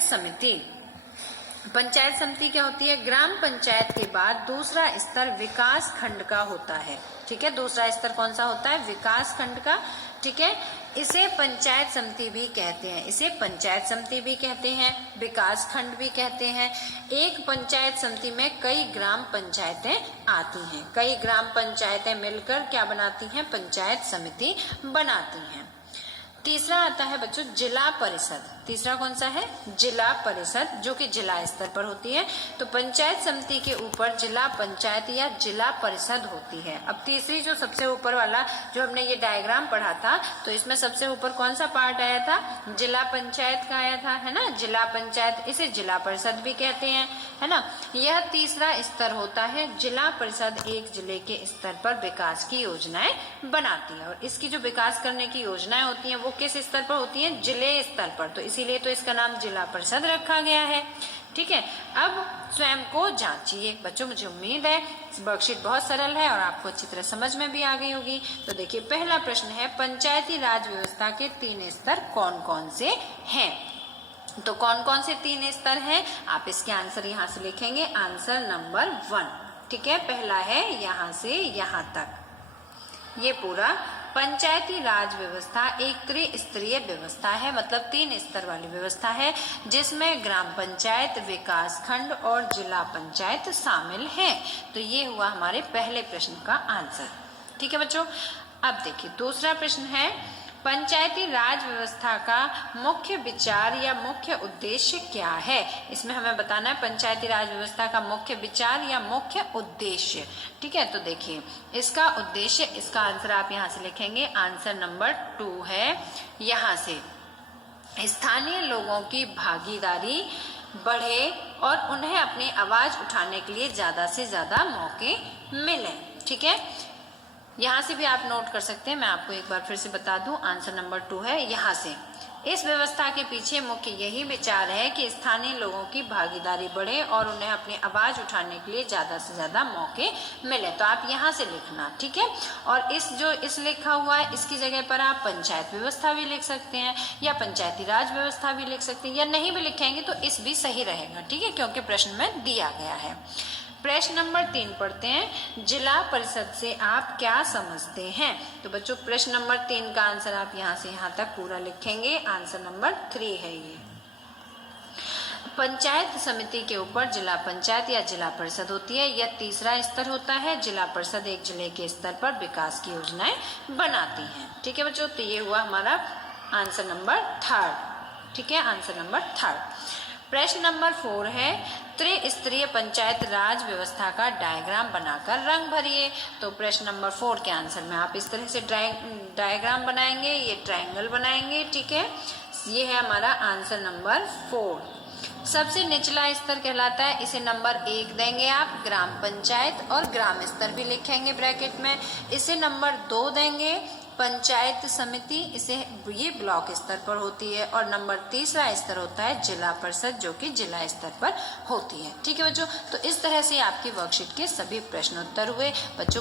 समिति। पंचायत समिति क्या होती है? ग्राम पंचायत के बाद दूसरा स्तर विकास खंड का होता है। ठीक है, दूसरा स्तर कौन सा होता है? विकास खंड का। ठीक है, इसे पंचायत समिति भी कहते हैं, इसे पंचायत समिति भी कहते हैं, विकास खंड भी कहते हैं। एक पंचायत समिति में कई ग्राम पंचायतें आती हैं, कई ग्राम पंचायतें मिलकर क्या बनाती हैं? पंचायत समिति बनाती हैं। तीसरा आता है बच्चों जिला परिषद। तीसरा कौन सा है? जिला परिषद, जो कि जिला स्तर पर होती है। तो पंचायत समिति के ऊपर जिला पंचायत या जिला परिषद होती है। अब तीसरी जो सबसे ऊपर वाला जो हमने ये डायग्राम पढ़ा था, तो इसमें सबसे ऊपर कौन सा पार्ट आया था? जिला पंचायत का आया था, है ना? जिला पंचायत, इसे जिला परिषद भी कहते हैं, है ना? यह तीसरा स्तर होता है। जिला परिषद एक जिले के स्तर पर विकास की योजनाएं बनाती है, और इसकी जो विकास करने की योजनाएं होती हैं वो किस स्तर पर होती हैं? जिले स्तर पर। तो इसीलिए तो इसका नाम जिला परिषद रखा गया है। ठीक है, अब स्वयं को जांचिए। बच्चों, मुझे उम्मीद है वर्कशीट बहुत सरल है और आपको अच्छी तरह समझ में भी आ गई होगी। तो देखिए, पहला प्रश्न है पंचायती राज व्यवस्था के 3 स्तर कौन कौन से हैं? तो कौन कौन से 3 स्तर हैं? आप इसके आंसर यहाँ से लिखेंगे। Answer number 1। ठीक है, पहला है यहाँ से यहाँ तक, ये पूरा पंचायती राज व्यवस्था एक त्रिस्तरीय व्यवस्था है, मतलब 3 स्तर वाली व्यवस्था है, जिसमें ग्राम पंचायत, विकास खंड और जिला पंचायत शामिल है। तो ये हुआ हमारे पहले प्रश्न का आंसर। ठीक है बच्चों, अब देखिए दूसरा प्रश्न है पंचायती राज व्यवस्था का मुख्य विचार या मुख्य उद्देश्य क्या है? इसमें हमें बताना है पंचायती राज व्यवस्था का मुख्य विचार या मुख्य उद्देश्य। ठीक है, तो देखिए इसका उद्देश्य, इसका आंसर आप यहाँ से लिखेंगे। आंसर नंबर 2 है यहाँ से, स्थानीय लोगों की भागीदारी बढ़े और उन्हें अपनी आवाज उठाने के लिए ज्यादा से ज्यादा मौके मिले। ठीक है, यहाँ से भी आप नोट कर सकते हैं, मैं आपको एक बार फिर से बता दूं। आंसर नंबर 2 है यहाँ से। इस व्यवस्था के पीछे मुख्य यही विचार है कि स्थानीय लोगों की भागीदारी बढ़े और उन्हें अपनी आवाज उठाने के लिए ज्यादा से ज्यादा मौके मिले। तो आप यहाँ से लिखना। ठीक है, और इस लिखा हुआ है, इसकी जगह पर आप पंचायत व्यवस्था भी लिख सकते हैं या पंचायती राज व्यवस्था भी लिख सकते हैं, या नहीं भी लिखेंगे तो इस भी सही रहेगा। ठीक है, क्योंकि प्रश्न में दिया गया है। प्रश्न नंबर 3 पढ़ते हैं, जिला परिषद से आप क्या समझते हैं? तो बच्चों प्रश्न नंबर 3 का आंसर आप यहाँ से यहाँ तक पूरा लिखेंगे। आंसर नंबर 3 है ये। पंचायत समिति के ऊपर जिला पंचायत या जिला परिषद होती है, यह तीसरा स्तर होता है। जिला परिषद एक जिले के स्तर पर विकास की योजनाएं बनाती हैं। ठीक है बच्चों, तो ये हुआ हमारा आंसर नंबर 3। ठीक है, आंसर नंबर 3। प्रश्न नंबर 4 है त्रिस्तरीय पंचायत राज व्यवस्था का डायग्राम बनाकर रंग भरिए। तो प्रश्न नंबर 4 के आंसर में आप इस तरह से डायग्राम बनाएंगे, ये ट्रायंगल बनाएंगे। ठीक है, ये है हमारा आंसर नंबर 4। सबसे निचला स्तर कहलाता है, इसे नंबर 1 देंगे आप, ग्राम पंचायत, और ग्राम स्तर भी लिखेंगे ब्रैकेट में। इसे नंबर 2 देंगे पंचायत समिति, इसे ये ब्लॉक स्तर पर होती है। और नंबर 3रा स्तर होता है जिला परिषद, जो कि जिला स्तर पर होती है। ठीक है बच्चों, तो इस तरह से आपकी वर्कशीट के सभी प्रश्नोत्तर हुए। बच्चों